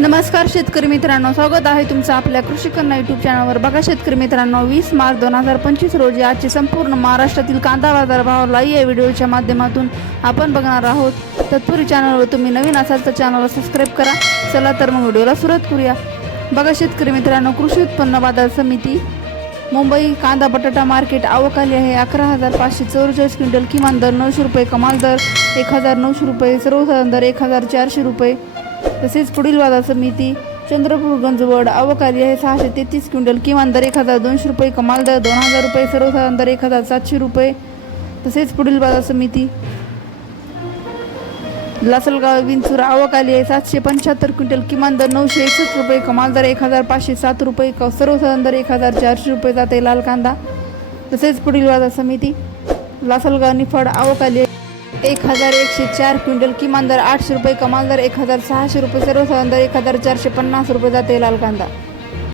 नमस्कार शेतकरी मित्रांनो स्वागत आहे तुमचं आपल्या कृषी कन्या युट्यूब चॅनलवर बघा शेतकरी मित्रांनो वीस मार्च दोन हजार पंचवीस रोजी आजचे संपूर्ण महाराष्ट्रातील कांदा बाजार भाव या व्हिडिओच्या माध्यमातून आपण बघणार आहोत. तत्पूर्वी चॅनलवर तुम्ही नवीन असाल तर चॅनलला सबस्क्राईब करा. चला तर मग व्हिडिओला सुरुवात करूया. बघा शेतकरी मित्रांनो कृषी उत्पन्न बाजार समिती मुंबई कांदा बटाटा मार्केट आवकाली आहे. अकरा हजार पाचशे चौवेचाळीस क्विंटल किमान दर नऊशे रुपये कमाल दर एक हजार नऊशे रुपये सर्वसाधारण दर एक हजार चारशे रुपये तसेच पुढील बाजार समिती चंद्रपूर गंजवड अवकार्य हे आहे सहाशे तेहतीस क्विंटल किमान दर एक हजार दोनशे रुपये कमाल दर दोन हजार रुपये सर्वसाधारण दर एक हजार सातशे रुपये. तसेच पुढील बाजार समिती लासलगाव विंचूर आवकाली आहे सातशे पंच्याहत्तर क्विंटल किमान दर नऊशे एकसष्ट रुपये कमाल दर एक हजार पाचशे सात रुपये क सर्वसाधारण दर एक हजार चारशे रुपये जाते लाल कांदा. तसेच पुढील बाजार समिती लासलगाव निफाड आवकाली आहे एक हजार एकशे चार क्विंटल किमान दर आठशे रुपये कमाल दर एक हजार सहाशे रुपये सर्वसाधारण दर एक हजार चारशे पन्नास रुपये जाते लाल कांदा.